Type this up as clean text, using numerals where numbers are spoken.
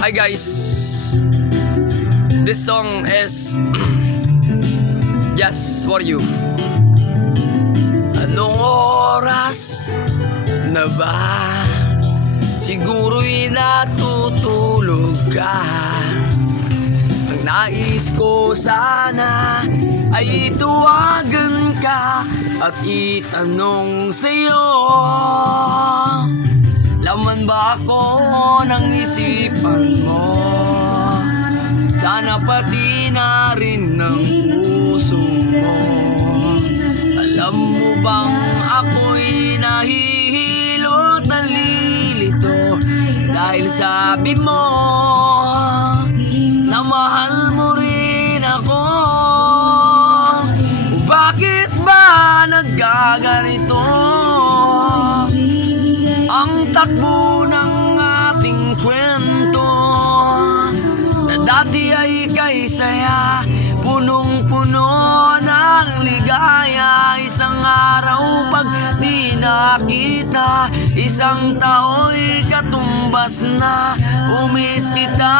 Hi guys, this song is just for you. Anong oras na ba? Siguro'y natutulog ka. Ang nais ko sana ay ituwagan ka at itanong sa'yo, laman ba ako ng isipan mo? Sana pati na rin ng puso mo. Alam mo bang ako'y nahihilo, nalilito dahil sabi mo na mahal mo rin ako. Bakit ba nagkaganito ang takbo ng ating kwento, na dati ay kay saya, punong-puno ng ligaya. Isang araw pag di nakita, isang tao'y katumbas na, umis kita.